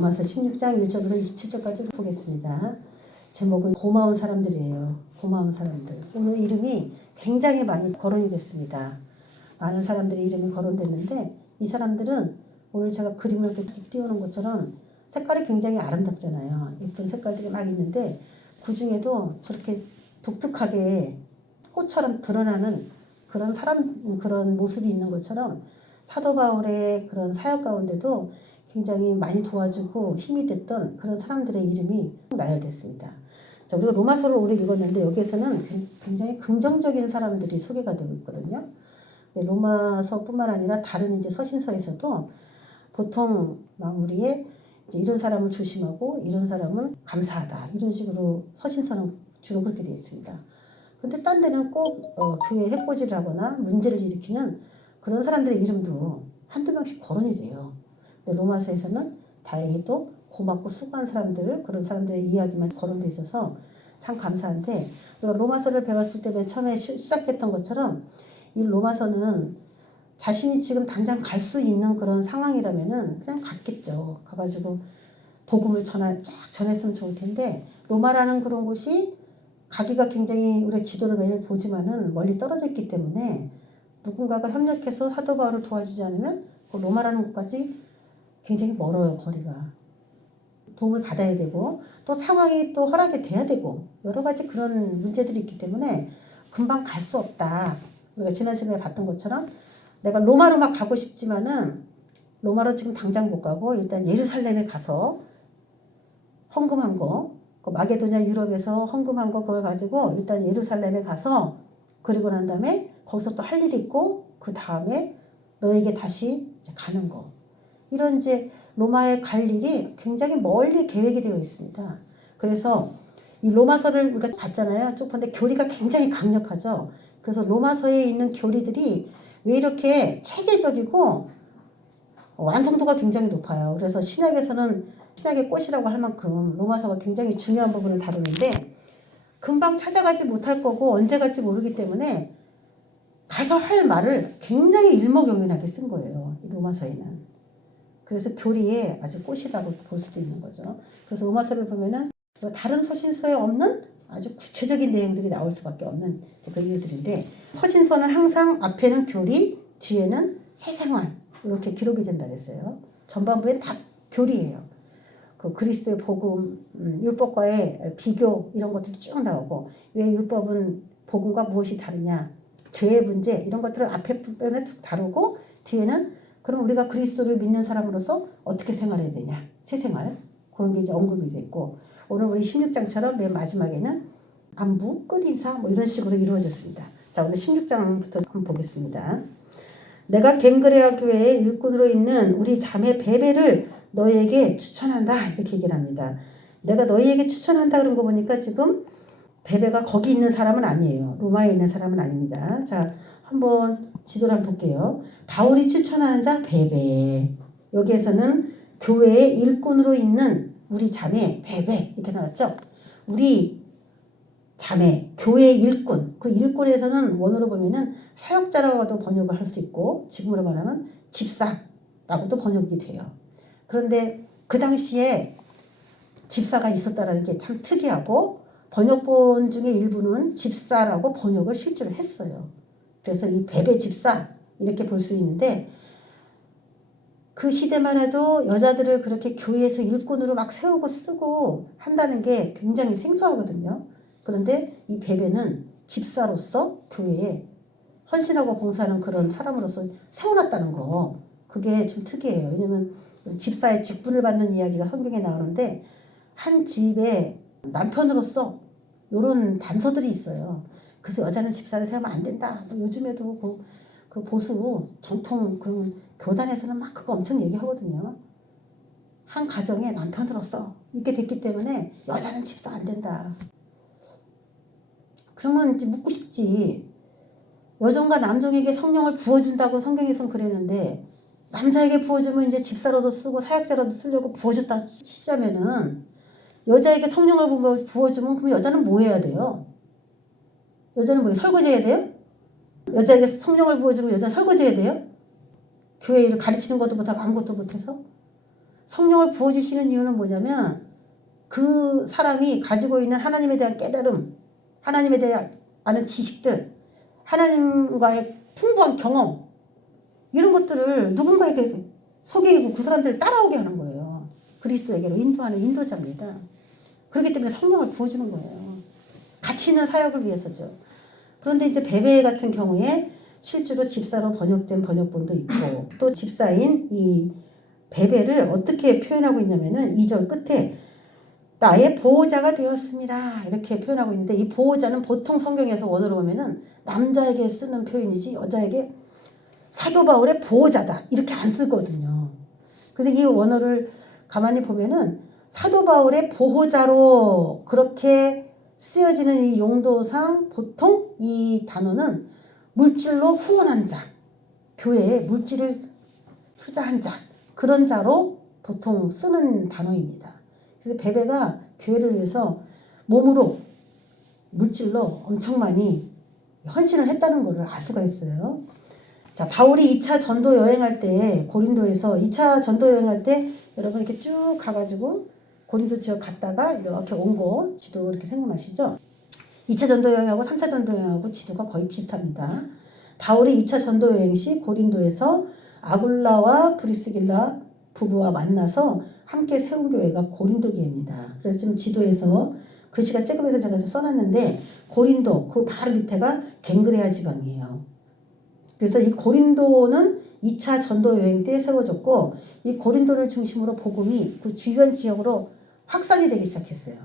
로마서 16장 1절부터 27절까지 보겠습니다. 제목은 고마운 사람들이에요. 고마운 사람들. 오늘 이름이 굉장히 많이 거론이 됐습니다. 많은 사람들의 이름이 거론됐는데 이 사람들은 오늘 제가 그림을 이렇게 띄우는 것처럼 색깔이 굉장히 아름답잖아요. 예쁜 색깔들이 막 있는데 그 중에도 저렇게 독특하게 꽃처럼 드러나는 그런 사람, 그런 모습이 있는 것처럼 사도 바울의 그런 사역 가운데도 굉장히 많이 도와주고 힘이 됐던 그런 사람들의 이름이 나열됐습니다. 자, 우리가 로마서를 오래 읽었는데 여기에서는 굉장히 긍정적인 사람들이 소개가 되고 있거든요. 로마서뿐만 아니라 다른 이제 서신서에서도 보통 마무리에 이제 이런 사람을 조심하고 이런 사람은 감사하다 이런 식으로 서신서는 주로 그렇게 되어 있습니다. 근데 딴 데는 꼭 교회 해코지를 하거나 문제를 일으키는 그런 사람들의 이름도 한두 명씩 거론이 돼요. 근데 로마서에서는 다행히 또 고맙고 수고한 사람들, 그런 사람들의 이야기만 거론돼 있어서 참 감사한데, 우리가 로마서를 배웠을 때 맨 처음에 시작했던 것처럼 이 로마서는 자신이 지금 당장 갈 수 있는 그런 상황이라면은 그냥 갔겠죠. 가가지고 복음을 쫙 전했으면 좋을 텐데, 로마라는 그런 곳이 가기가 굉장히 우리가 지도를 매일 보지만은 멀리 떨어져 있기 때문에 누군가가 협력해서 사도 바울을 도와주지 않으면 그 로마라는 곳까지 굉장히 멀어요. 거리가. 도움을 받아야 되고 또 상황이 또 허락이 돼야 되고 여러 가지 그런 문제들이 있기 때문에 금방 갈 수 없다. 우리가 지난 시간에 봤던 것처럼 내가 로마로 막 가고 싶지만은 로마로 지금 당장 못 가고 일단 예루살렘에 가서 헌금한 거, 그 마게도냐 유럽에서 헌금한 거 그걸 가지고 일단 예루살렘에 가서 그리고 난 다음에 거기서 또 할 일이 있고 그 다음에 너에게 다시 가는 거. 이런 이제 로마에 갈 일이 굉장히 멀리 계획이 되어 있습니다. 그래서 이 로마서를 우리가 봤잖아요. 쭉 봤는데 교리가 굉장히 강력하죠. 그래서 로마서에 있는 교리들이 왜 이렇게 체계적이고 완성도가 굉장히 높아요. 그래서 신약에서는 신약의 꽃이라고 할 만큼 로마서가 굉장히 중요한 부분을 다루는데 금방 찾아가지 못할 거고 언제 갈지 모르기 때문에 가서 할 말을 굉장히 일목요연하게 쓴 거예요. 이 로마서에는. 그래서 교리에 아주 꽃이라고 볼 수도 있는 거죠. 그래서 로마서를 보면은 다른 서신서에 없는 아주 구체적인 내용들이 나올 수밖에 없는 그런 일들인데, 서신서는 항상 앞에는 교리, 뒤에는 세상활 이렇게 기록이 된다 그랬어요. 전반부엔 다 교리예요. 그 그리스도의 복음, 율법과의 비교 이런 것들이 쭉 나오고 왜 율법은 복음과 무엇이 다르냐, 죄의 문제 이런 것들을 앞에 부분에 쭉 다루고 뒤에는 그럼 우리가 그리스도를 믿는 사람으로서 어떻게 생활해야 되냐, 새 생활 그런 게 이제 언급이 됐고, 오늘 우리 16장처럼 맨 마지막에는 안부, 끝인사 뭐 이런 식으로 이루어졌습니다. 자, 오늘 16장부터 한번 보겠습니다. 내가 갱그레아 교회의 일꾼으로 있는 우리 자매 베베를 너희에게 추천한다 이렇게 얘기를 합니다. 내가 너희에게 추천한다 그런 거 보니까 지금 베베가 거기 있는 사람은 아니에요. 로마에 있는 사람은 아닙니다. 자, 한번 지도를 한번 볼게요. 바울이 추천하는 자 베베. 여기에서는 교회의 일꾼으로 있는 우리 자매 베베 이렇게 나왔죠. 우리 자매, 교회의 일꾼. 그 일꾼에서는 원어로 보면은 사역자라고도 번역을 할 수 있고 지금으로 말하면 집사라고도 번역이 돼요. 그런데 그 당시에 집사가 있었다는 게 참 특이하고 번역본 중에 일부는 집사라고 번역을 실제로 했어요. 그래서 이 베베 집사 이렇게 볼 수 있는데, 그 시대만 해도 여자들을 그렇게 교회에서 일꾼으로 막 세우고 쓰고 한다는 게 굉장히 생소하거든요. 그런데 이 베베는 집사로서 교회에 헌신하고 봉사하는 그런 사람으로서 세워놨다는 거, 그게 좀 특이해요. 왜냐면 집사의 직분을 받는 이야기가 성경에 나오는데 한 집에 남편으로서 이런 단서들이 있어요. 그래서 여자는 집사를 세우면 안 된다. 뭐 요즘에도 그 보수 정통 그런 교단에서는 막 그거 엄청 얘기하거든요. 한 가정의 남편으로서 이렇게 됐기 때문에 여자는 집사 안 된다. 그러면 이제 묻고 싶지. 여종과 남종에게 성령을 부어준다고 성경에선 그랬는데 남자에게 부어주면 이제 집사로도 쓰고 사역자로도 쓰려고 부어줬다 치자면은 여자에게 성령을 부어주면 그럼 여자는 뭐 해야 돼요? 여자는 뭐 설거지 해야 돼요? 여자에게 성령을 부어주면 여자는 설거지 해야 돼요? 교회 일을 가르치는 것도 못하고 아무것도 못해서? 성령을 부어주시는 이유는 뭐냐면 그 사람이 가지고 있는 하나님에 대한 깨달음, 하나님에 대한 아는 지식들, 하나님과의 풍부한 경험 이런 것들을 누군가에게 소개하고 그 사람들을 따라오게 하는 거예요. 그리스도에게로 인도하는 인도자입니다. 그렇기 때문에 성령을 부어주는 거예요. 가치 있는 사역을 위해서죠. 그런데 이제 베베 같은 경우에 실제로 집사로 번역된 번역본도 있고 또 집사인 이 베베를 어떻게 표현하고 있냐면은 2절 끝에 나의 보호자가 되었습니다. 이렇게 표현하고 있는데 이 보호자는 보통 성경에서 원어로 보면은 남자에게 쓰는 표현이지 여자에게 사도 바울의 보호자다 이렇게 안 쓰거든요. 근데 이 원어를 가만히 보면은 사도 바울의 보호자로 그렇게 쓰여지는 이 용도상 보통 이 단어는 물질로 후원한 자, 교회에 물질을 투자한 자, 그런 자로 보통 쓰는 단어입니다. 그래서 베베가 교회를 위해서 몸으로 물질로 엄청 많이 헌신을 했다는 것을 알 수가 있어요. 자, 바울이 2차 전도 여행할 때 고린도에서 2차 전도 여행할 때 여러분 이렇게 쭉 가가지고 고린도 지역 갔다가 이렇게 온 거 지도 이렇게 생각나시죠? 2차 전도 여행하고 3차 전도 여행하고 지도가 거의 비슷합니다. 바울이 2차 전도 여행 시 고린도에서 아굴라와 브리스길라 부부와 만나서 함께 세운 교회가 고린도 교회입니다. 그래서 지금 지도에서 글씨가 쬐끔해서 제가 써놨는데 고린도 그 바로 밑에가 갱그레아 지방이에요. 그래서 이 고린도는 2차 전도 여행 때 세워졌고 이 고린도를 중심으로 복음이 그 주변 지역으로 확산이 되기 시작했어요.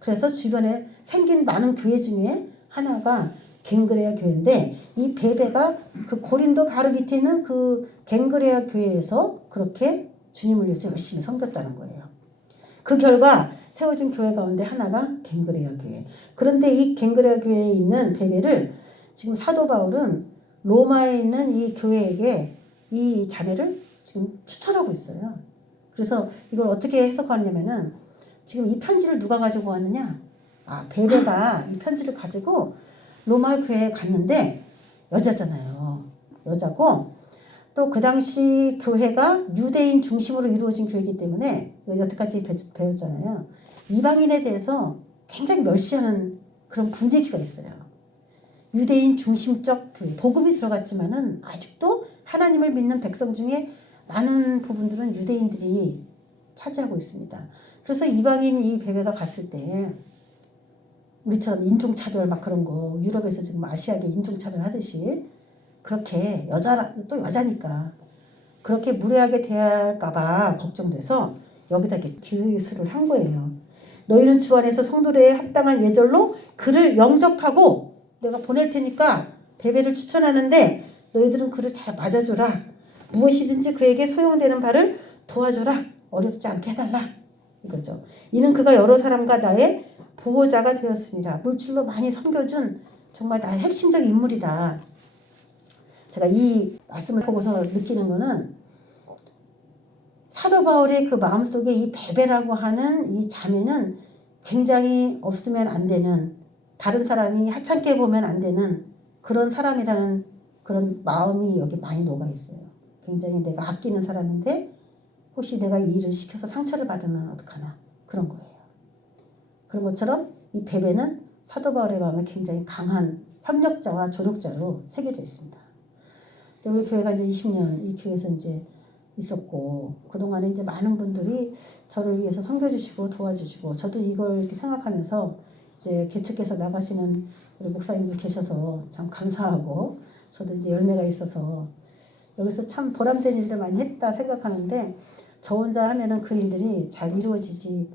그래서 주변에 생긴 많은 교회 중에 하나가 갱그레아 교회인데 이 베베가 그 고린도 바로 밑에 있는 그 갱그레아 교회에서 그렇게 주님을 위해서 열심히 섬겼다는 거예요. 그 결과 세워진 교회 가운데 하나가 갱그레아 교회. 그런데 이 갱그레아 교회에 있는 베베를 지금 사도 바울은 로마에 있는 이 교회에게 이 자매를 지금 추천하고 있어요. 그래서 이걸 어떻게 해석하냐면은 지금 이 편지를 누가 가지고 왔느냐? 베베가 이 편지를 가지고 로마 교회에 갔는데 여자잖아요. 여자고 또 그 당시 교회가 유대인 중심으로 이루어진 교회이기 때문에 여태까지 배웠잖아요. 이방인에 대해서 굉장히 멸시하는 그런 분위기가 있어요. 유대인 중심적 교회, 복음이 들어갔지만은 아직도 하나님을 믿는 백성 중에 많은 부분들은 유대인들이 차지하고 있습니다. 그래서 이방인 이 베베가 갔을 때 우리처럼 인종차별 막 그런 거 유럽에서 지금 아시아계 인종차별 하듯이 그렇게 또 여자니까 그렇게 무례하게 대할까봐 걱정돼서 여기다 이렇게 기술을 한 거예요. 너희는 주 안에서 성도들에 합당한 예절로 그를 영접하고 내가 보낼 테니까 베베를 추천하는데 너희들은 그를 잘 맞아줘라. 무엇이든지 그에게 소용되는 바를 도와줘라. 어렵지 않게 해달라. 이거죠. 이는 그가 여러 사람과 나의 보호자가 되었습니다. 물질로 많이 섬겨준 정말 나의 핵심적 인물이다. 제가 이 말씀을 보고서 느끼는 거는 사도 바울의 그 마음속에 이 베베라고 하는 이 자매는 굉장히 없으면 안 되는, 다른 사람이 하찮게 보면 안 되는 그런 사람이라는 그런 마음이 여기 많이 녹아 있어요. 굉장히 내가 아끼는 사람인데 혹시 내가 이 일을 시켜서 상처를 받으면 어떡하나 그런 거예요. 그런 것처럼 이 베베는 사도 바울의 마음에 굉장히 강한 협력자와 조력자로 새겨져 있습니다. 우리 교회가 이제 20년 이 교회에서 이제 있었고 그동안에 이제 많은 분들이 저를 위해서 섬겨주시고 도와주시고 저도 이걸 이렇게 생각하면서 이제 개척해서 나가시는 우리 목사님들 계셔서 참 감사하고 저도 이제 열매가 있어서 여기서 참 보람된 일들 많이 했다 생각하는데 저 혼자 하면은 그 일들이 잘 이루어지지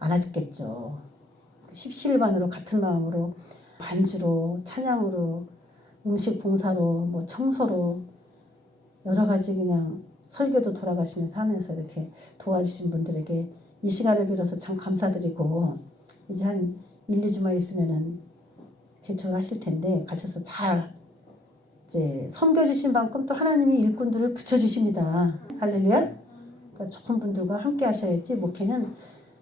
않았겠죠. 십시일반으로 같은 마음으로 반주로 찬양으로 음식 봉사로 뭐 청소로 여러 가지 그냥 설교도 돌아가시면서 하면서 이렇게 도와주신 분들에게 이 시간을 빌어서 참 감사드리고 이제 한 1, 2주만 있으면은 개척을 하실 텐데 가셔서 잘 이제 섬겨주신 만큼 또 하나님이 일꾼들을 붙여주십니다. 할렐루야. 그러니까 좋은 분들과 함께 하셔야지 목회는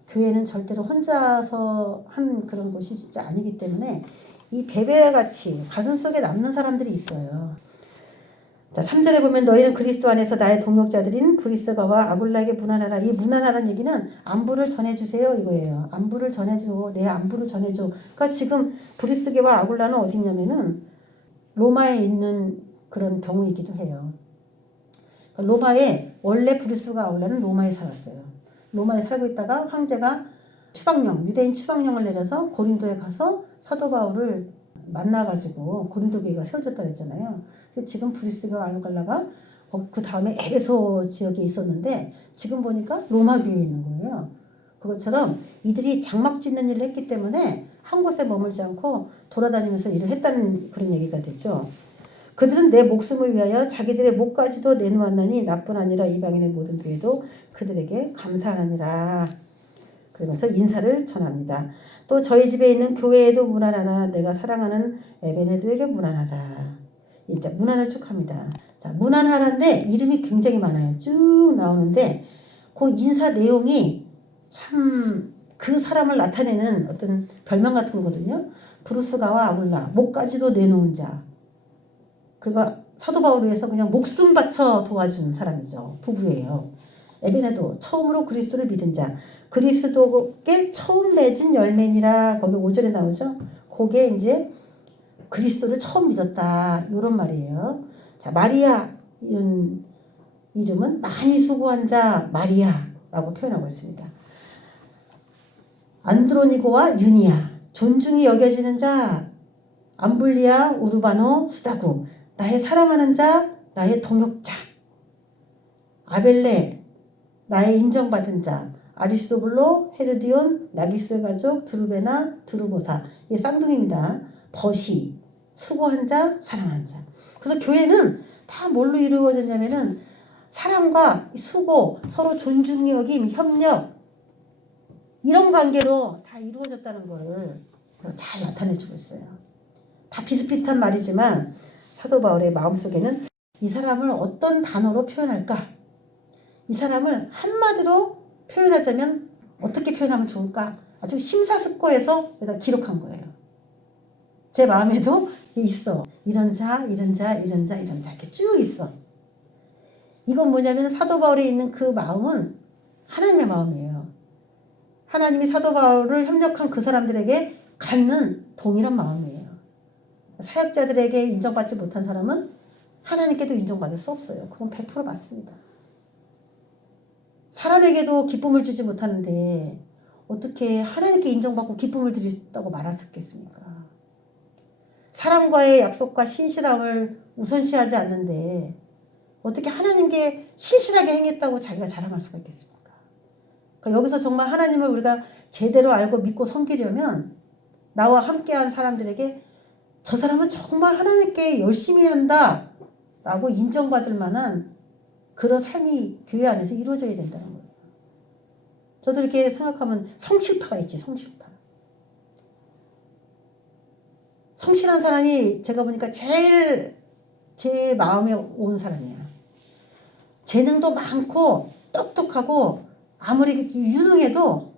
교회는 절대로 혼자서 한 그런 곳이 진짜 아니기 때문에 이 베베와 같이 가슴속에 남는 사람들이 있어요. 자, 3절에 보면 너희는 그리스도 안에서 나의 동역자들인 브리스가와 아굴라에게 문안하라. 이 문안하라는 얘기는 안부를 전해주세요 이거예요. 안부를 전해줘. 내 안부를 전해줘. 그러니까 지금 브리스게와 아굴라는 어디 있냐면은 로마에 있는 그런 경우이기도 해요. 그러니까 로마에 원래 브리스가 아굴라는 로마에 살았어요. 로마에 살고 있다가 황제가 추방령, 유대인 추방령을 내려서 고린도에 가서 사도 바울을 만나가지고 고린도 교회가 세워졌다 그랬잖아요. 지금 브리스가 아굴라가 그 다음에 에베소 지역에 있었는데 지금 보니까 로마 교회에 있는 거예요. 그것처럼 이들이 장막 짓는 일을 했기 때문에 한 곳에 머물지 않고 돌아다니면서 일을 했다는 그런 얘기가 되죠. 그들은 내 목숨을 위하여 자기들의 목까지도 내놓았나니 나뿐 아니라 이방인의 모든 교회도 그들에게 감사하니라. 그러면서 인사를 전합니다. 또 저희 집에 있는 교회에도 문안하나 내가 사랑하는 에베네도에게 문안하다. 이제 문안을 쭉 합니다. 자, 문안하라인데 이름이 굉장히 많아요. 쭉 나오는데 그 인사 내용이 참 그 사람을 나타내는 어떤 별명 같은 거거든요. 브루스가와 아굴라, 목까지도 내놓은 자. 그가 사도 바울을 위해서 그냥 목숨 바쳐 도와준 사람이죠. 부부예요. 에베네도 처음으로 그리스도를 믿은 자. 그리스도께 처음 맺은 열매니라. 거기 5절에 나오죠. 그게 이제 그리스도를 처음 믿었다. 이런 말이에요. 자, 마리아 이런 이름은 많이 수고한 자 마리아라고 표현하고 있습니다. 안드로니고와 유니아, 존중이 여겨지는 자 암블리아, 우르바노, 수다구, 나의 사랑하는 자, 나의 동역자, 아벨레, 나의 인정받은 자, 아리스토블로, 헤르디온, 나기스의 가족, 드루베나, 드루보사, 이게 쌍둥이입니다. 버시, 수고한 자, 사랑하는 자. 그래서 교회는 다 뭘로 이루어졌냐면은 사랑과 수고, 서로 존중 여김, 협력 이런 관계로 다 이루어졌다는 것을 잘 나타내주고 있어요. 다 비슷비슷한 말이지만 사도 바울의 마음속에는 이 사람을 어떤 단어로 표현할까? 이 사람을 한마디로 표현하자면 어떻게 표현하면 좋을까? 아주 심사숙고해서 여기다 기록한 거예요. 제 마음에도 있어. 이런 자, 이런 자, 이런 자, 이런 자 이렇게 쭉 있어. 이건 뭐냐면 사도 바울에 있는 그 마음은 하나님의 마음이에요. 하나님이 사도 바울을 협력한 그 사람들에게 갖는 동일한 마음이에요. 사역자들에게 인정받지 못한 사람은 하나님께도 인정받을 수 없어요. 그건 100% 맞습니다. 사람에게도 기쁨을 주지 못하는데 어떻게 하나님께 인정받고 기쁨을 드린다고 말할 수 있겠습니까? 사람과의 약속과 신실함을 우선시하지 않는데 어떻게 하나님께 신실하게 행했다고 자기가 자랑할 수가 있겠습니까? 그러니까 여기서 정말 하나님을 우리가 제대로 알고 믿고 섬기려면 나와 함께한 사람들에게 저 사람은 정말 하나님께 열심히 한다 라고 인정받을 만한 그런 삶이 교회 안에서 이루어져야 된다는 거예요. 저도 이렇게 생각하면 성실파가 있지. 성실파. 성실한 사람이 제가 보니까 제일 마음에 온 사람이야. 재능도 많고 똑똑하고 아무리 유능해도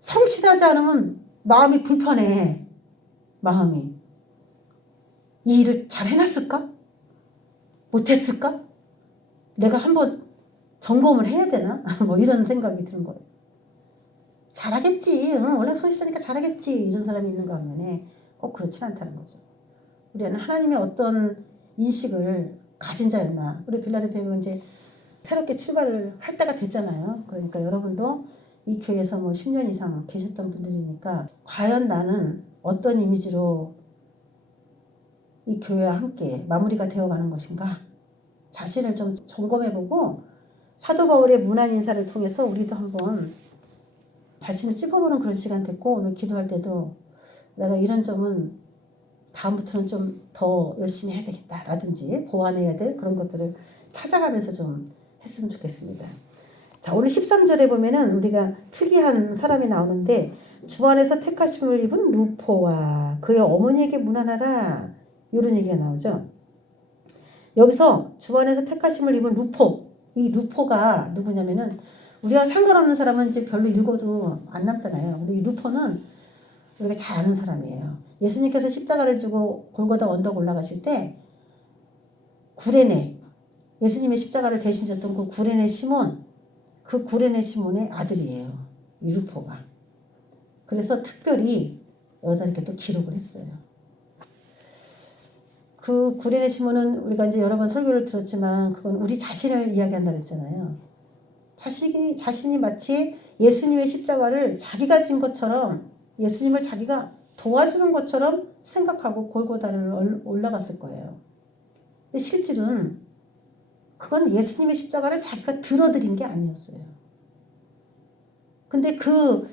성실하지 않으면 마음이 불편해. 마음이. 이 일을 잘 해놨을까? 못했을까? 내가 한번 점검을 해야 되나? 뭐 이런 생각이 드는 거예요. 잘하겠지. 응, 원래 성실하니까 잘하겠지. 이런 사람이 있는가 하면 꼭 그렇진 않다는 거죠. 우리는 하나님의 어떤 인식을 가진 자였나. 우리 빌라델피아가 이제 새롭게 출발을 할 때가 됐잖아요. 그러니까 여러분도 이 교회에서 뭐 10년 이상 계셨던 분들이니까 과연 나는 어떤 이미지로 이 교회와 함께 마무리가 되어가는 것인가? 자신을 좀 점검해보고 사도 바울의 문안 인사를 통해서 우리도 한번 자신을 찍어보는 그런 시간 됐고 오늘 기도할 때도 내가 이런 점은 다음부터는 좀 더 열심히 해야 되겠다라든지 보완해야 될 그런 것들을 찾아가면서 좀 했으면 좋겠습니다. 자, 오늘 13절에 보면은 우리가 특이한 사람이 나오는데 주 안에서 택하심을 입은 루포와 그의 어머니에게 문안하라 이런 얘기가 나오죠. 여기서 주 안에서 택하심을 입은 루포, 이 루포가 누구냐면은 우리가 상관없는 사람은 이제 별로 읽어도 안 남잖아요. 근데 이 루포는 우리가 잘 아는 사람이에요. 예수님께서 십자가를 지고 골고다 언덕 올라가실 때 구레네, 예수님의 십자가를 대신 졌던 그 구레네 시몬, 그 구레네 시몬의 아들이에요. 이 루포가. 그래서 특별히 여기다 이렇게 또 기록을 했어요. 그 구레네 시몬은 우리가 이제 여러 번 설교를 들었지만 그건 우리 자신을 이야기한다 그랬잖아요. 자신이 마치 예수님의 십자가를 자기가 진 것처럼, 예수님을 자기가 도와주는 것처럼 생각하고 골고다를 올라갔을 거예요. 근데 실질은 그건 예수님의 십자가를 자기가 들어드린 게 아니었어요. 근데 그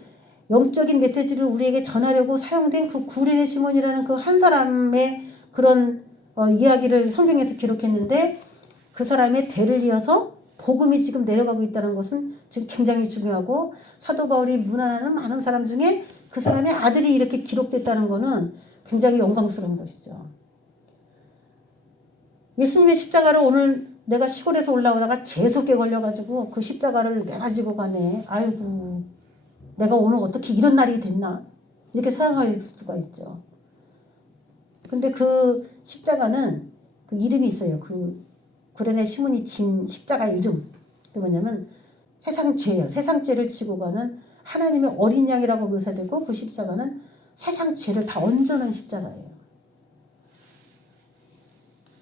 영적인 메시지를 우리에게 전하려고 사용된 그 구레네 시몬이라는 그 한 사람의 그런 이야기를 성경에서 기록했는데, 그 사람의 대를 이어서 복음이 지금 내려가고 있다는 것은 지금 굉장히 중요하고, 사도 바울이 문안하는 많은 사람 중에 그 사람의 아들이 이렇게 기록됐다는 것은 굉장히 영광스러운 것이죠. 예수님의 십자가를 오늘 내가 시골에서 올라오다가 재수없게 걸려가지고 그 십자가를 내가 지고 가네. 아이고, 내가 오늘 어떻게 이런 날이 됐나? 이렇게 생각할 수가 있죠. 근데 그 십자가는 그 이름이 있어요. 그 구레네 시몬이 진 십자가 이름. 그게 뭐냐면 세상 죄예요. 세상 죄를 지고 가는 하나님의 어린 양이라고 묘사되고, 그 십자가는 세상 죄를 다 얹어놓은 십자가예요.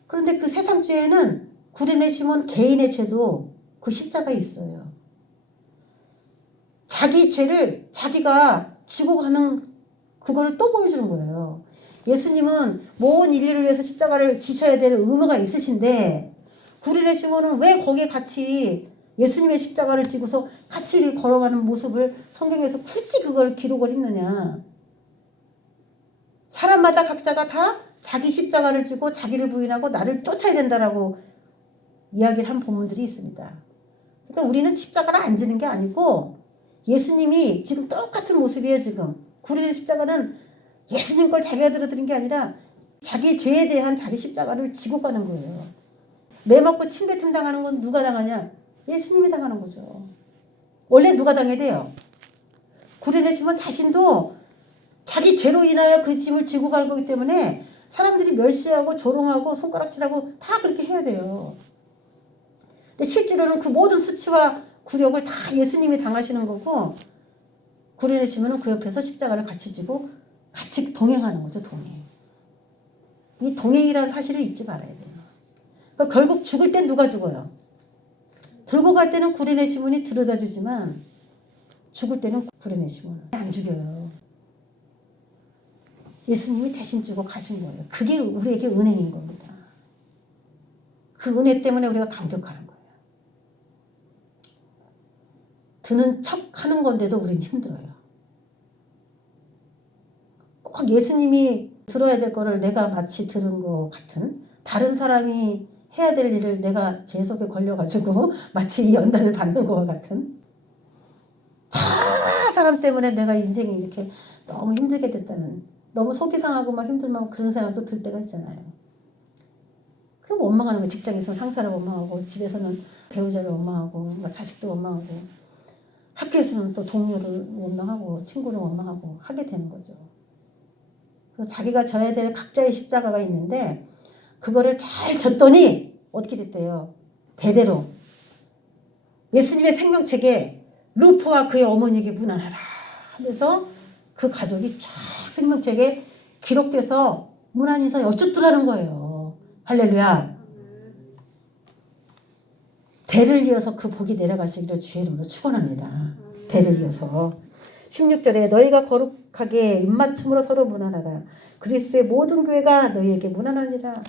그런데 그 세상 죄에는 구레네 시몬 개인의 죄도 그 십자가에 있어요. 자기 죄를 자기가 지고 가는 그거를 또 보여주는 거예요. 예수님은 모든 인류를 위해서 십자가를 지셔야 될 의무가 있으신데, 구레네 시몬은 왜 거기에 같이 예수님의 십자가를 지고서 같이 걸어가는 모습을 성경에서 굳이 그걸 기록을 했느냐. 사람마다 각자가 다 자기 십자가를 지고 자기를 부인하고 나를 쫓아야 된다라고 이야기를 한 본문들이 있습니다. 그러니까 우리는 십자가를 안 지는 게 아니고 예수님이 지금 똑같은 모습이에요. 지금 구레네 십자가는 예수님 걸 자기가 들어드린 게 아니라 자기 죄에 대한 자기 십자가를 지고 가는 거예요. 매 맞고 침뱉음 당하는 건 누가 당하냐? 예수님이 당하는 거죠. 원래 누가 당해야 돼요? 구레네 시몬 자신도 자기 죄로 인하여 그 짐을 지고 갈 거기 때문에 사람들이 멸시하고 조롱하고 손가락질하고 다 그렇게 해야 돼요. 근데 실제로는 그 모든 수치와 굴욕을 다 예수님이 당하시는 거고, 구레네 시몬은 그 옆에서 십자가를 같이 지고 같이 동행하는 거죠. 동행. 이 동행이라는 사실을 잊지 말아야 돼요. 그러니까 결국 죽을 땐 누가 죽어요? 들고 갈 때는 구레네 시몬이 들여다 주지만 죽을 때는 구레네 시몬은 안 죽여요. 예수님이 대신 지고 가신 거예요. 그게 우리에게 은혜인 겁니다. 그 은혜 때문에 우리가 감격하는 거예요. 드는 척 하는 건데도 우리는 힘들어요. 꼭 예수님이 들어야 될 거를 내가 마치 들은 것 같은, 다른 사람이 해야 될 일을 내가 제 속에 걸려가지고 마치 이 연단을 받는 것 같은, 저 사람 때문에 내가 인생이 이렇게 너무 힘들게 됐다는, 너무 속이 상하고 막 힘들면 그런 생각도 들 때가 있잖아요. 그럼 원망하는 거예요. 직장에서 상사를 원망하고, 집에서는 배우자를 원망하고, 자식도 원망하고, 학교에서는 또 동료를 원망하고, 친구를 원망하고 하게 되는 거죠. 그래서 자기가 져야 될 각자의 십자가가 있는데 그거를 잘 졌더니 어떻게 됐대요? 대대로 예수님의 생명책에 루포와 그의 어머니에게 문안하라 하면서 그 가족이 쫙 생명책에 기록돼서 문안인사에 어쩌더라는 거예요. 할렐루야. 대를 이어서 그 복이 내려가시기를 주의 이름으로 축원합니다. 대를 이어서 16절에 너희가 거룩하게 입맞춤으로 서로 문안하라. 그리스도의 모든 교회가 너희에게 문안하리라.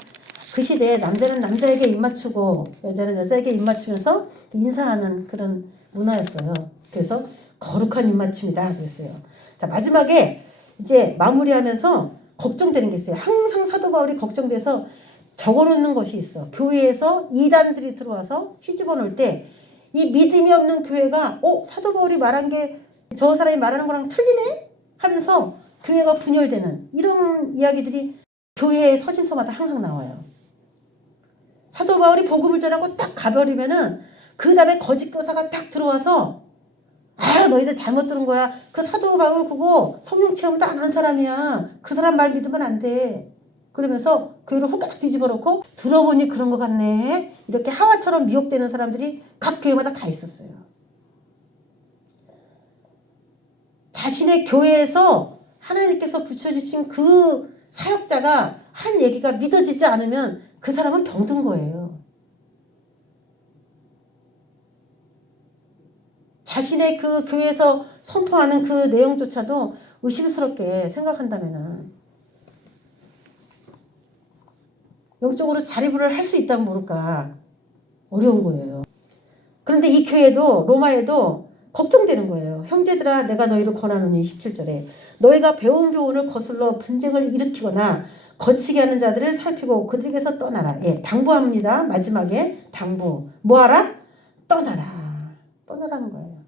그 시대에 남자는 남자에게 입맞추고 여자는 여자에게 입맞추면서 인사하는 그런 문화였어요. 그래서 거룩한 입맞춤이다 그랬어요. 자, 마지막에 이제 마무리하면서 걱정되는 게 있어요. 항상 사도 바울이 걱정돼서 적어놓는 것이 있어. 교회에서 이단들이 들어와서 휘집어 놓을 때 이 믿음이 없는 교회가 사도 바울이 말한 게 저 사람이 말하는 거랑 틀리네? 하면서 교회가 분열되는 이런 이야기들이 교회의 서신서마다 항상 나와요. 사도 바울이 복음을 전하고 딱 가버리면은 그 다음에 거짓 교사가 딱 들어와서 너희들 잘못 들은 거야. 그 사도 바울 그거 성령 체험도 안 한 사람이야. 그 사람 말 믿으면 안 돼. 그러면서 교회를 후딱 뒤집어 놓고 들어보니 그런 것 같네. 이렇게 하와처럼 미혹되는 사람들이 각 교회마다 다 있었어요. 자신의 교회에서 하나님께서 붙여주신 그 사역자가 한 얘기가 믿어지지 않으면 그 사람은 병든 거예요. 자신의 그 교회에서 선포하는 그 내용조차도 의심스럽게 생각한다면은 영적으로 자립을 할 수 있다면 모를까 어려운 거예요. 그런데 이 교회도 로마에도 걱정되는 거예요. 형제들아 내가 너희를 권하노니 17절에 너희가 배운 교훈을 거슬러 분쟁을 일으키거나 거치게 하는 자들을 살피고 그들에게서 떠나라. 예, 당부합니다. 마지막에 당부. 뭐하라? 떠나라. 떠나라는 거예요.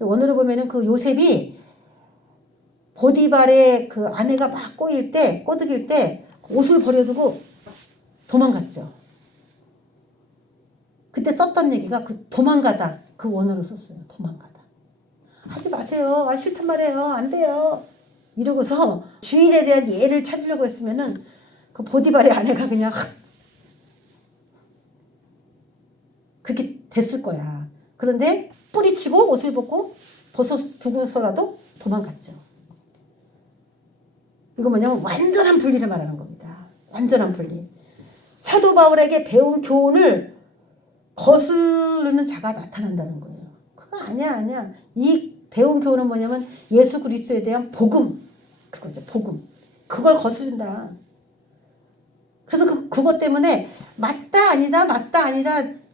오늘을 보면은 그 요셉이 보디발의 그 아내가 막 꼬드길 때 옷을 버려두고 도망갔죠. 그때 썼던 얘기가 그 도망가다 그 원어로 썼어요. 도망가다. 하지 마세요. 아 싫단 말이에요. 안 돼요. 이러고서 주인에 대한 예를 차리려고 했으면은 그 보디발의 아내가 그냥 그렇게 됐을 거야. 그런데 뿌리치고 옷을 벗고 두고서라도 도망갔죠. 이거 뭐냐면 완전한 분리를 말하는 겁니다. 완전한 분리. 사도 바울에게 배운 교훈을 거스르는 자가 나타난다는 거예요. 그거 아니야. 이 배운 교훈은 뭐냐면 예수 그리스도에 대한 복음. 그거죠. 복음. 그걸 거스른다. 그래서 그것 때문에 맞다 아니다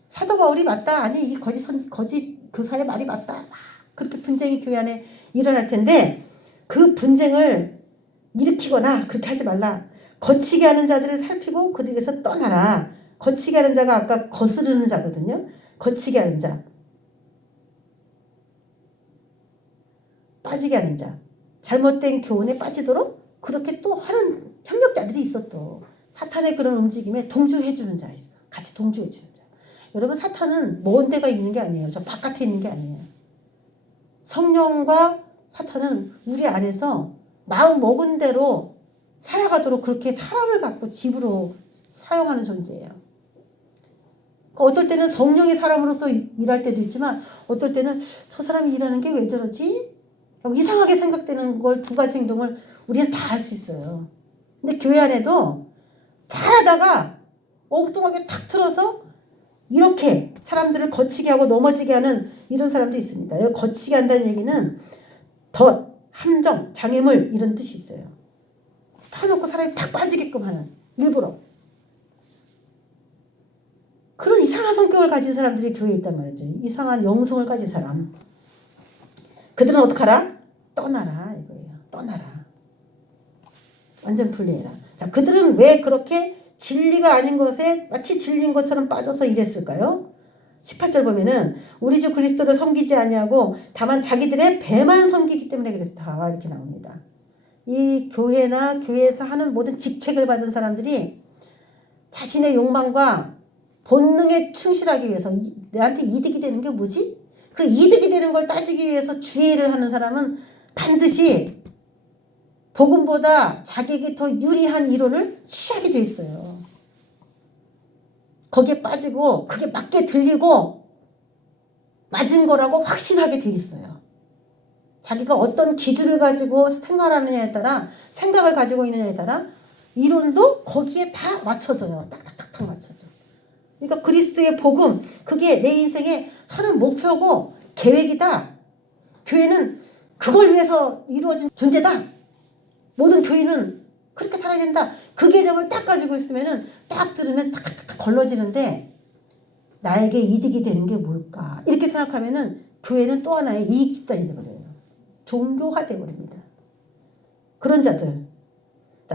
사도 바울이 맞다 아니 이 거짓 교사의 말이 맞다. 그렇게 분쟁이 교회 안에 일어날 텐데 그 분쟁을 일으키거나 그렇게 하지 말라. 거치게 하는 자들을 살피고 그들에게서 떠나라. 거치게 하는 자가 아까 거스르는 자거든요. 거치게 하는 자. 빠지게 하는 자. 잘못된 교훈에 빠지도록 그렇게 또 하는 협력자들이 있어 또. 사탄의 그런 움직임에 동조해주는 자 있어. 같이 동조해주는 자. 여러분 사탄은 먼 데가 있는 게 아니에요. 저 바깥에 있는 게 아니에요. 성령과 사탄은 우리 안에서 마음 먹은 대로 살아가도록 그렇게 사람을 갖고 집으로 사용하는 존재예요. 어떨 때는 성령이 사람으로서 일할 때도 있지만 어떨 때는 저 사람이 일하는 게 왜 저러지? 라고 이상하게 생각되는 걸 두 가지 행동을 우리는 다 할 수 있어요. 근데 교회 안에도 잘하다가 엉뚱하게 탁 틀어서 이렇게 사람들을 거치게 하고 넘어지게 하는 이런 사람도 있습니다. 여기 거치게 한다는 얘기는 덫, 함정, 장애물 이런 뜻이 있어요. 파놓고 사람이 탁 빠지게끔 하는 일부러. 그런 이상한 성격을 가진 사람들이 교회에 있단 말이죠. 이상한 영성을 가진 사람. 그들은 어떡하라? 떠나라 이거예요. 떠나라. 완전 분리해라. 자, 그들은 왜 그렇게 진리가 아닌 것에 마치 진리인 것처럼 빠져서 일했을까요? 18절 보면은 우리 주 그리스도를 섬기지 아니하고 다만 자기들의 배만 섬기기 때문에 그랬다 이렇게 나옵니다. 이 교회나 교회에서 하는 모든 직책을 받은 사람들이 자신의 욕망과 본능에 충실하기 위해서 내한테 이득이 되는 게 뭐지? 그 이득이 되는 걸 따지기 위해서 주의를 하는 사람은 반드시 복음보다 자기에게 더 유리한 이론을 취하게 돼 있어요. 거기에 빠지고 그게 맞게 들리고 맞은 거라고 확신하게 돼 있어요. 자기가 어떤 기준을 가지고 생각을 가지고 있느냐에 따라 이론도 거기에 다 맞춰져요. 딱딱딱딱 맞춰져. 그러니까 그리스도의 복음, 그게 내 인생의 사는 목표고 계획이다. 교회는 그걸 위해서 이루어진 존재다. 모든 교인은 그렇게 살아야 된다. 그 개념을 딱 가지고 있으면은 딱 들으면 탁탁탁 걸러지는데 나에게 이득이 되는 게 뭘까? 이렇게 생각하면은 교회는 또 하나의 이익 집단이 되버려요. 종교화돼 버립니다. 그런 자들.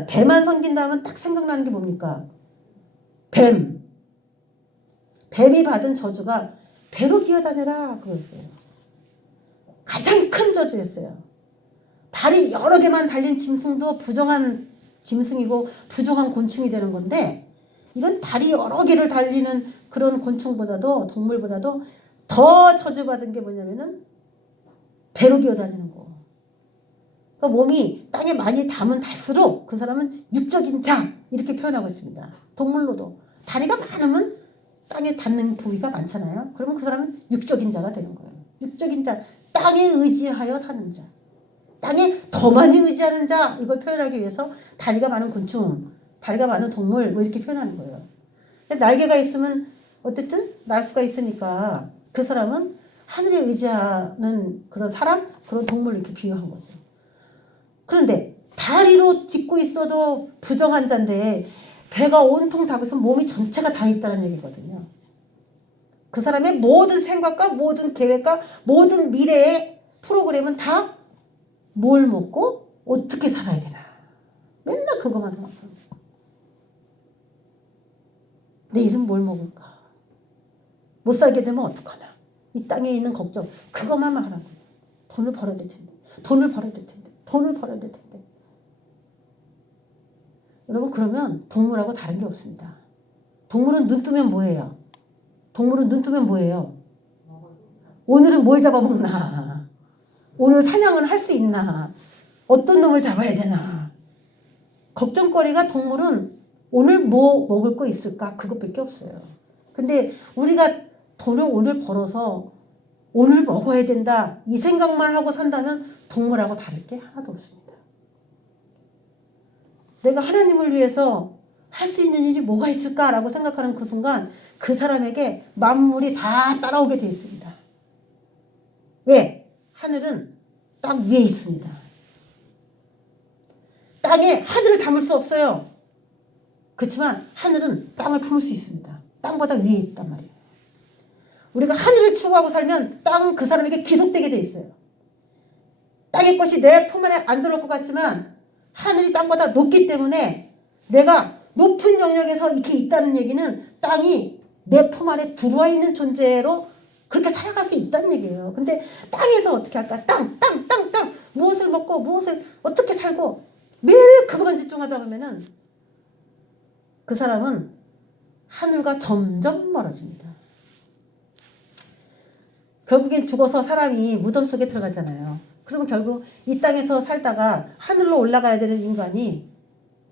배만 섬긴다면 딱 생각나는 게 뭡니까? 뱀. 뱀이 받은 저주가 배로 기어다녀라 그거였어요. 가장 큰 저주였어요. 발이 여러 개만 달린 짐승도 부정한 짐승이고 부정한 곤충이 되는 건데 이건 다리 여러 개를 달리는 그런 곤충보다도 동물보다도 더 저주받은 게 뭐냐면은 배로 기어다니는 거. 그러니까 몸이 땅에 많이 닿으면 닿을수록 그 사람은 육적인 자 이렇게 표현하고 있습니다. 동물로도 다리가 많으면 땅에 닿는 부위가 많잖아요. 그러면 그 사람은 육적인 자가 되는 거예요. 육적인 자, 땅에 의지하여 사는 자, 땅에 더 많이 의지하는 자, 이걸 표현하기 위해서 다리가 많은 곤충, 다리가 많은 동물 뭐 이렇게 표현하는 거예요. 날개가 있으면 어쨌든 날 수가 있으니까 그 사람은 하늘에 의지하는 그런 사람, 그런 동물 이렇게 비유한 거죠. 그런데 다리로 딛고 있어도 부정한 자인데 배가 온통 닿고 있으면 몸이 전체가 다 있다는 얘기거든요. 그 사람의 모든 생각과 모든 계획과 모든 미래의 프로그램은 다 뭘 먹고 어떻게 살아야 되나. 맨날 그것만 생각하는 거예요. 내일은 뭘 먹을까. 못 살게 되면 어떡하나. 이 땅에 있는 걱정 그것만 하라고. 돈을 벌어야 될 텐데. 돈을 벌어야 될 텐데. 돈을 벌어야 될 텐데. 여러분 그러면 동물하고 다른 게 없습니다. 동물은 눈 뜨면 뭐예요? 동물은 눈 뜨면 뭐예요? 오늘은 뭘 잡아먹나? 오늘 사냥은 할 수 있나? 어떤 놈을 잡아야 되나? 걱정거리가 동물은 오늘 뭐 먹을 거 있을까? 그것밖에 없어요. 근데 우리가 돈을 오늘 벌어서 오늘 먹어야 된다 이 생각만 하고 산다면 동물하고 다를 게 하나도 없습니다. 내가 하나님을 위해서 할 수 있는 일이 뭐가 있을까라고 생각하는 그 순간 그 사람에게 만물이 다 따라오게 되어 있습니다. 왜? 하늘은 땅 위에 있습니다. 땅에 하늘을 담을 수 없어요. 그렇지만 하늘은 땅을 품을 수 있습니다. 땅보다 위에 있단 말이에요. 우리가 하늘을 추구하고 살면 땅은 그 사람에게 귀속되게 돼 있어요. 땅의 것이 내 품 안에 안 들어올 것 같지만 하늘이 땅보다 높기 때문에 내가 높은 영역에서 이렇게 있다는 얘기는 땅이 내 품 안에 들어와 있는 존재로 그렇게 살아갈 수 있다는 얘기예요. 근데 땅에서 어떻게 할까? 땅. 무엇을 먹고 무엇을 어떻게 살고 매일 그것만 집중하다 보면은 그 사람은 하늘과 점점 멀어집니다. 결국엔 죽어서 사람이 무덤 속에 들어가잖아요. 그러면 결국 이 땅에서 살다가 하늘로 올라가야 되는 인간이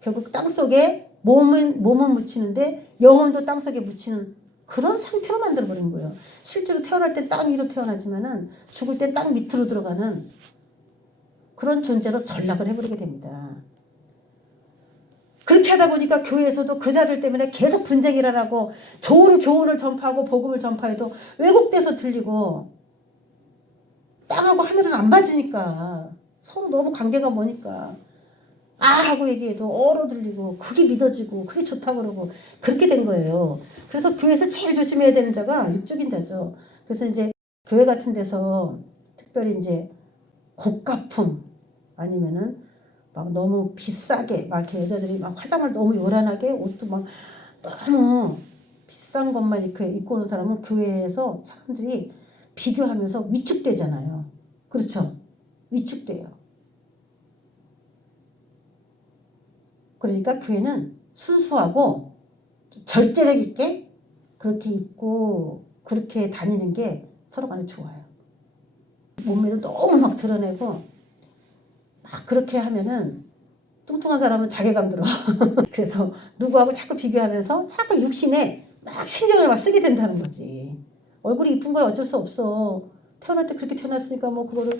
결국 땅 속에 몸은 묻히는데 영혼도 땅 속에 묻히는 그런 상태로 만들어버린 거예요. 실제로 태어날 때 땅 위로 태어나지만은 죽을 때 땅 밑으로 들어가는 그런 존재로 전락을 해버리게 됩니다. 그렇게 하다 보니까 교회에서도 그 자들 때문에 계속 분쟁이 일어나고 좋은 교훈을 전파하고 복음을 전파해도 왜곡돼서 들리고 땅하고 하늘은 안 맞으니까 서로 너무 관계가 머니까 아 하고 얘기해도 어로 들리고 그게 믿어지고 그게 좋다고 그러고 그렇게 된 거예요. 그래서 교회에서 제일 조심해야 되는 자가 육적인 자죠. 그래서 이제 교회 같은 데서 특별히 이제 고가품 아니면은 막 너무 비싸게 막 이렇게 여자들이 막 화장을 너무 요란하게 옷도 막 너무 비싼 것만 이렇게 입고 오는 사람은 교회에서 사람들이 비교하면서 위축되잖아요. 그렇죠? 위축돼요. 그러니까 교회는 순수하고 절제력 있게 그렇게 입고 그렇게 다니는 게 서로 간에 좋아요. 몸매도 너무 막 드러내고 막 그렇게 하면은 뚱뚱한 사람은 자괴감 들어. 그래서 누구하고 자꾸 비교하면서 자꾸 육신에 막 신경을 막 쓰게 된다는 거지. 얼굴이 이쁜 거야 어쩔 수 없어. 태어날 때 그렇게 태어났으니까 뭐 그거를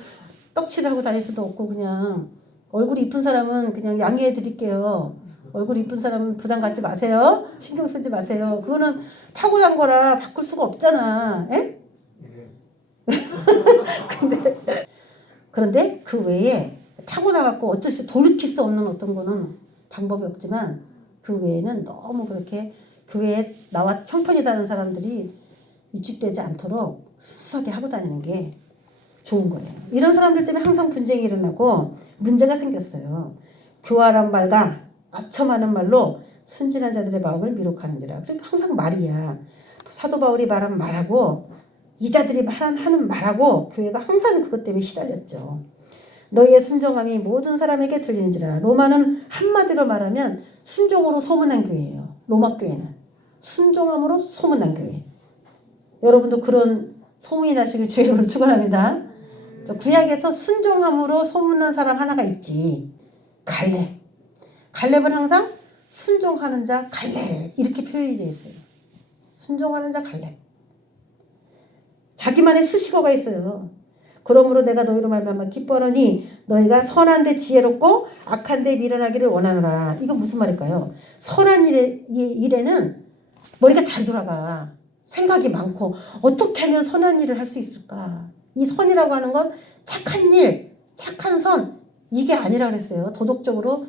떡칠을 하고 다닐 수도 없고 그냥 얼굴이 이쁜 사람은 그냥 양해해 드릴게요. 얼굴 이쁜 사람은 부담 갖지 마세요. 신경 쓰지 마세요. 그거는 타고난 거라 바꿀 수가 없잖아. 에? 그런데 그 외에 타고나갖고 어쩔 수 돌이킬 수 없는 어떤 거는 방법이 없지만 그 외에는 너무 그렇게 교회에 나와 형편이 다른 사람들이 위축되지 않도록 수수하게 하고 다니는 게 좋은 거예요. 이런 사람들 때문에 항상 분쟁이 일어나고 문제가 생겼어요. 교활한 말과 아첨하는 말로 순진한 자들의 마음을 미혹하는지라. 그러니까 항상 말이야. 사도 바울이 말한 말하고 이 자들이 하는 말하고 교회가 항상 그것 때문에 시달렸죠. 너희의 순종함이 모든 사람에게 들리는지라. 로마는 한마디로 말하면 순종으로 소문난 교회예요. 로마 교회는 순종함으로 소문난 교회. 여러분도 그런 소문이 나시길 주의 이름으로 축원합니다. 구약에서 순종함으로 소문난 사람 하나가 있지. 갈렙. 갈렙은 항상 순종하는 자 갈렙 이렇게 표현이 되어 있어요. 순종하는 자 갈렙. 자기만의 수식어가 있어요. 그러므로 내가 너희로 말미암아 기뻐하노니 너희가 선한 데 지혜롭고 악한 데 미련하기를 원하노라. 이거 무슨 말일까요? 선한 일에는 머리가 잘 돌아가. 생각이 많고 어떻게 하면 선한 일을 할 수 있을까? 이 선이라고 하는 건 착한 일, 착한 선 이게 아니라 그랬어요. 도덕적으로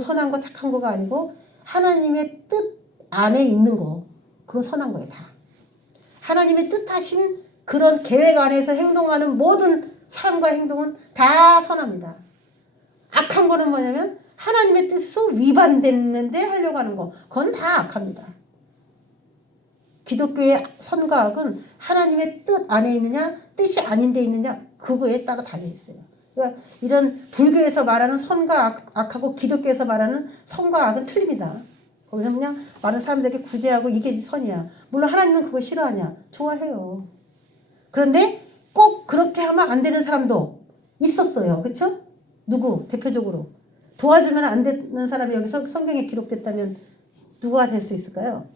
선한 거 착한 거가 아니고 하나님의 뜻 안에 있는 거 그거 선한 거예요. 다. 하나님의 뜻하신 그런 계획 안에서 행동하는 모든 삶과 행동은 다 선합니다. 악한 거는 뭐냐면 하나님의 뜻에서 위반됐는데 하려고 하는 거 그건 다 악합니다. 기독교의 선과 악은 하나님의 뜻 안에 있느냐 뜻이 아닌 데 있느냐 그거에 따라 달려있어요. 그러니까 이런 불교에서 말하는 선과 악하고 기독교에서 말하는 선과 악은 틀립니다. 거기는 그냥 많은 사람들에게 구제하고 이게 선이야. 물론 하나님은 그거 싫어하냐? 좋아해요. 그런데 꼭 그렇게 하면 안 되는 사람도 있었어요. 그렇죠? 누구? 대표적으로 도와주면 안 되는 사람이 여기서 성경에 기록됐다면 누가 될 수 있을까요?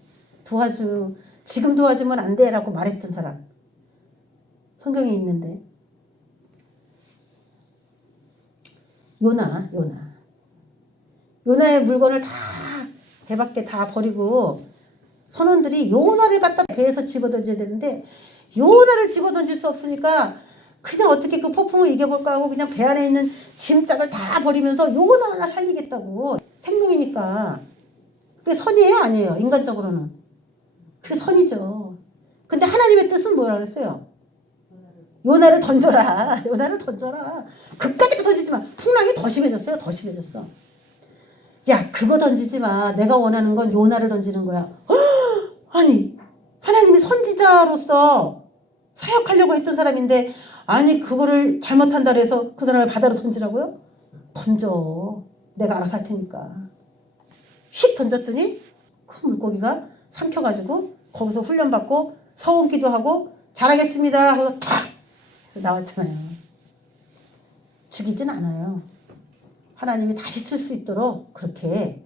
지금 도와주면 안 돼라고 말했던 사람 성경에 있는데 요나의 물건을 다 배 밖에 다 버리고 선원들이 요나를 갖다 배에서 집어던져야 되는데 요나를 집어던질 수 없으니까 그냥 어떻게 그 폭풍을 이겨볼까 하고 그냥 배 안에 있는 짐짝을 다 버리면서 요나 하나 살리겠다고. 생명이니까. 그게 선이에요? 아니에요? 인간적으로는. 그게 선이죠. 근데 하나님의 뜻은 뭐라 그랬어요? 요나를 던져라. 요나를 던져라. 그까짓 거 던지지 마. 풍랑이 더 심해졌어요. 더 심해졌어. 야, 그거 던지지 마. 내가 원하는 건 요나를 던지는 거야. 아니, 하나님이 선지자로서 사역하려고 했던 사람인데 아니 그거를 잘못한다 그래서 그 사람을 바다로 던지라고요? 던져. 내가 알아서 할 테니까. 휙 던졌더니 큰 물고기가 삼켜가지고 거기서 훈련받고 서운기도 하고 잘하겠습니다 하고 탁 나왔잖아요. 죽이진 않아요. 하나님이 다시 쓸 수 있도록 그렇게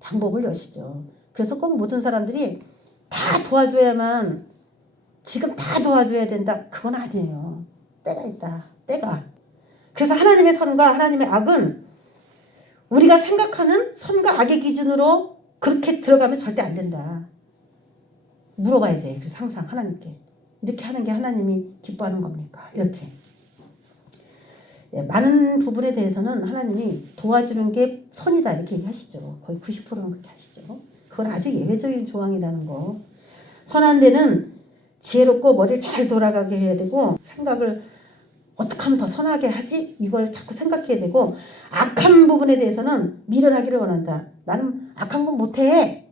방법을 여시죠. 그래서 꼭 모든 사람들이 다 도와줘야만 지금 다 도와줘야 된다. 그건 아니에요. 때가 있다. 때가. 그래서 하나님의 선과 하나님의 악은 우리가 생각하는 선과 악의 기준으로 그렇게 들어가면 절대 안 된다. 물어봐야 돼. 그래서 항상 하나님께. 이렇게 하는 게 하나님이 기뻐하는 겁니까? 이렇게. 예, 많은 부분에 대해서는 하나님이 도와주는 게 선이다. 이렇게 얘기하시죠. 거의 90%는 그렇게 하시죠. 그건 아주 예외적인 조항이라는 거. 선한 데는 지혜롭고 머리를 잘 돌아가게 해야 되고 생각을 어떻게 하면 더 선하게 하지? 이걸 자꾸 생각해야 되고 악한 부분에 대해서는 미련하기를 원한다. 나는 악한 건 못해.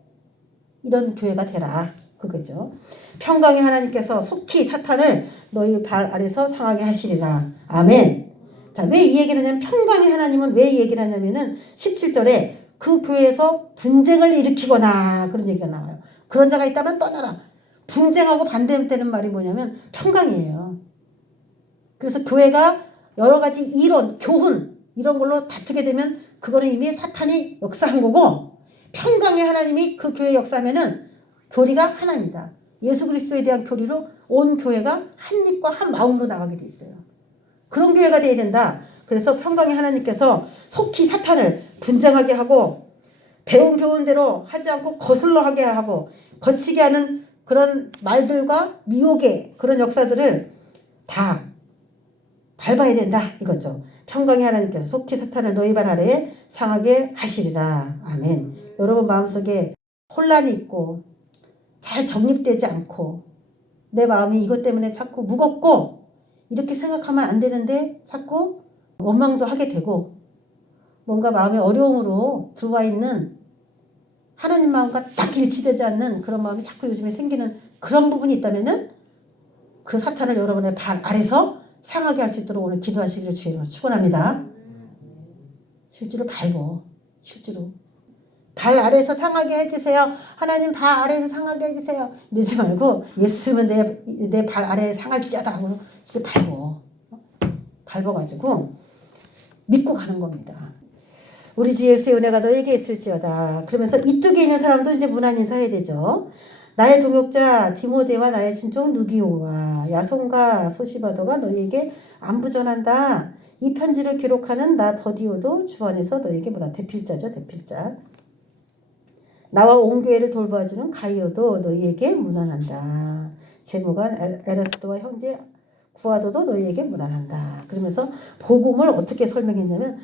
이런 교회가 되라. 그거죠. 평강의 하나님께서 속히 사탄을 너희 발 아래서 상하게 하시리라. 아멘. 자, 왜 이 얘기를 하냐면 평강의 하나님은 왜 이 얘기를 하냐면은 17절에 그 교회에서 분쟁을 일으키거나 그런 얘기가 나와요. 그런 자가 있다면 떠나라. 분쟁하고 반대되는 말이 뭐냐면 평강이에요. 그래서 교회가 여러 가지 이론, 교훈 이런 걸로 다투게 되면 그거는 이미 사탄이 역사한 거고 평강의 하나님이 그 교회 역사하면은 교리가 하나입니다. 예수 그리스도에 대한 교리로 온 교회가 한 입과 한 마음으로 나가게 돼 있어요. 그런 교회가 돼야 된다. 그래서 평강의 하나님께서 속히 사탄을 분쟁하게 하고 배운 교훈대로 하지 않고 거슬러 하게 하고 거치게 하는 그런 말들과 미혹의 그런 역사들을 다 밟아야 된다 이거죠. 평강의 하나님께서 속히 사탄을 너희 발 아래에 상하게 하시리라. 아멘. 여러분 마음속에 혼란이 있고 잘 정립되지 않고 내 마음이 이것 때문에 자꾸 무겁고 이렇게 생각하면 안 되는데 자꾸 원망도 하게 되고 뭔가 마음의 어려움으로 들어와 있는 하나님 마음과 딱 일치되지 않는 그런 마음이 자꾸 요즘에 생기는 그런 부분이 있다면은 그 사탄을 여러분의 발 아래서 상하게 할 수 있도록 오늘 기도하시기를 주의 이름으로 축원합니다. 실제로 실제로 발 아래에서 상하게 해주세요. 하나님 발 아래에서 상하게 해주세요. 이러지 말고 예수님은 내 발 아래에 상할지어다 하고 진짜 밟어. 밟아가지고 믿고 가는 겁니다. 우리 주 예수의 은혜가 너에게 있을지어다. 그러면서 이쪽에 있는 사람도 이제 문안 인사해야 되죠. 나의 동역자 디모데와 나의 친족 누기오와 야손과 소시바더가 너희에게 안부 전한다. 이 편지를 기록하는 나 더디오도 주 안에서 너희에게 문안. 대필자죠, 대필자. 나와 온 교회를 돌봐주는 가이오도 너희에게 문안한다. 재무관 에라스도와 형제 구아도도 너희에게 문안한다. 그러면서 복음을 어떻게 설명했냐면,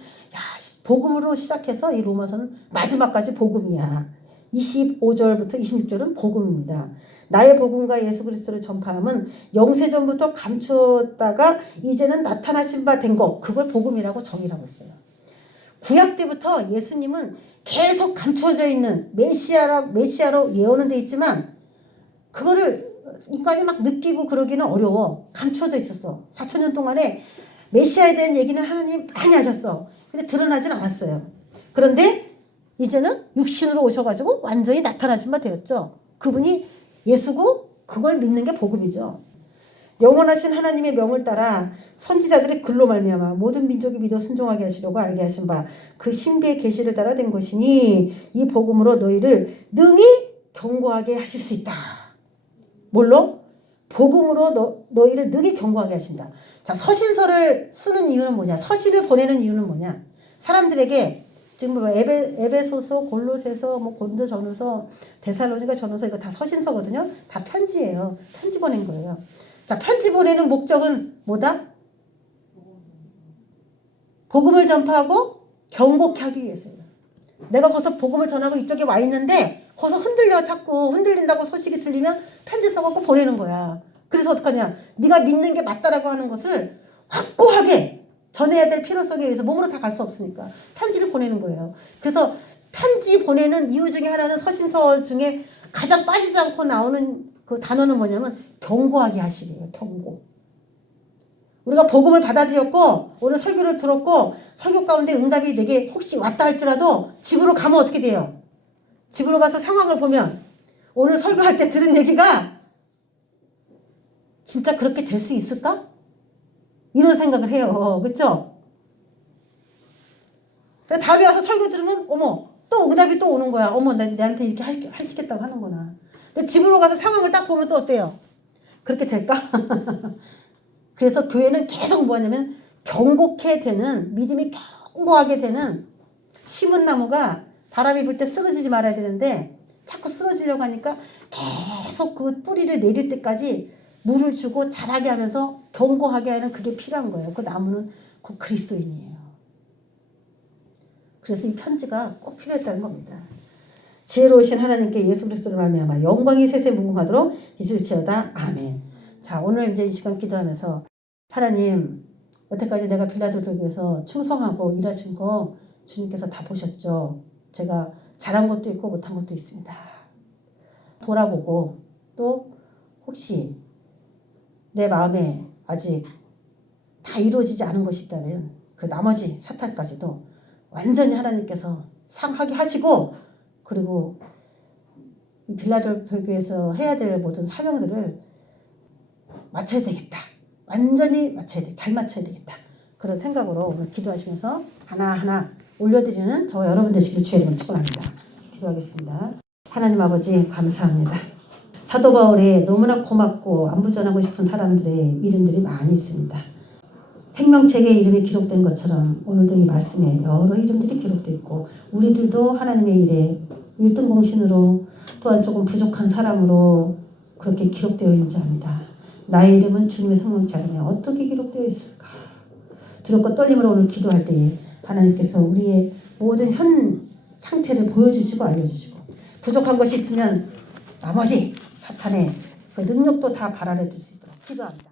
복음으로 시작해서 이 로마서는 마지막까지 복음이야. 25절부터 26절은 복음입니다. 나의 복음과 예수 그리스도를 전파함은 영세전부터 감추었다가 이제는 나타나신 바 된 것, 그걸 복음이라고 정의라고 했어요. 구약 때부터 예수님은 계속 감추어져 있는 메시아로 예언은 돼 있지만 그거를 인간이 막 느끼고 그러기는 어려워. 감추어져 있었어. 4,000년 동안에 메시아에 대한 얘기는 하나님이 많이 하셨어. 근데 드러나진 않았어요. 그런데 이제는 육신으로 오셔가지고 완전히 나타나신 바 되었죠. 그분이 예수고 그걸 믿는 게 복음이죠. 영원하신 하나님의 명을 따라 선지자들의 글로 말미암아 모든 민족이 믿어 순종하게 하시려고 알게 하신 바 그 신비의 계시를 따라 된 것이니 이 복음으로 너희를 능히 경고하게 하실 수 있다. 뭘로? 복음으로 너희를 능히 경고하게 하신다. 자, 서신서를 쓰는 이유는 뭐냐? 서신을 보내는 이유는 뭐냐? 사람들에게 지금 뭐 에베소서, 골로새서, 뭐 고린도 전후서, 데살로니가 전후서 이거 다 서신서거든요. 다 편지예요. 편지 보낸 거예요. 자, 편지 보내는 목적은 뭐다? 복음을 전파하고 경고케 하기 위해서예요. 내가 거기서 복음을 전하고 이쪽에 와 있는데 거기서 흔들려 자꾸 흔들린다고 소식이 들리면 편지 써갖고 보내는 거야. 그래서 어떡하냐? 네가 믿는 게 맞다라고 하는 것을 확고하게 전해야 될 필요성에 의해서 몸으로 다 갈 수 없으니까 편지를 보내는 거예요. 그래서 편지 보내는 이유 중에 하나는 서신서 중에 가장 빠지지 않고 나오는 그 단어는 뭐냐면 경고하게 하시래요. 경고. 우리가 복음을 받아들였고 오늘 설교를 들었고 설교 가운데 응답이 내게 혹시 왔다 할지라도 집으로 가면 어떻게 돼요? 집으로 가서 상황을 보면 오늘 설교할 때 들은 얘기가 진짜 그렇게 될 수 있을까? 이런 생각을 해요. 그렇죠? 다음에 와서 설교 들으면 어머 또 응답이 또 오는 거야. 어머 내한테 이렇게 하시겠다고 하는구나. 근데 집으로 가서 상황을 딱 보면 또 어때요? 그렇게 될까? 그래서 교회는 계속 뭐냐면 경고케 되는, 믿음이 견고하게 되는 심은 나무가 바람이 불 때 쓰러지지 말아야 되는데 자꾸 쓰러지려고 하니까 계속 그 뿌리를 내릴 때까지 물을 주고 자라게 하면서 견고하게 하는 그게 필요한 거예요. 그 나무는 그 그리스도인이에요. 그래서 이 편지가 꼭 필요했다는 겁니다. 지혜로우신 하나님께 예수 그리스도를 말미암아 영광이 세세 무궁하도록 있을지어다. 아멘. 자, 오늘 이제 이 시간 기도하면서 하나님, 여태까지 내가 빌라델피아에서 충성하고 일하신 거 주님께서 다 보셨죠. 제가 잘한 것도 있고 못한 것도 있습니다. 돌아보고 또 혹시 내 마음에 아직 다 이루어지지 않은 것이 있다면 그 나머지 사탄까지도 완전히 하나님께서 상하게 하시고 그리고 이 빌라델피아 교회에서 해야 될 모든 사명들을 맞춰야 되겠다. 완전히 맞춰야 돼. 잘 맞춰야 되겠다. 그런 생각으로 오늘 기도하시면서 하나하나 올려드리는 저와 여러분 되시길 주의 이름으로 축원합니다. 기도하겠습니다. 하나님 아버지 감사합니다. 사도 바울이 너무나 고맙고 안부 전하고 싶은 사람들의 이름들이 많이 있습니다. 생명책에 이름이 기록된 것처럼 오늘도 이 말씀에 여러 이름들이 기록되어 있고 우리들도 하나님의 일에 1등 공신으로 또한 조금 부족한 사람으로 그렇게 기록되어 있는 줄 압니다. 나의 이름은 주님의 생명책 안에 어떻게 기록되어 있을까? 두렵고 떨림으로 오늘 기도할 때에 하나님께서 우리의 모든 현 상태를 보여주시고 알려주시고 부족한 것이 있으면 나머지 사탄의 그 능력도 다 발아내 들 수 있도록 기도합니다.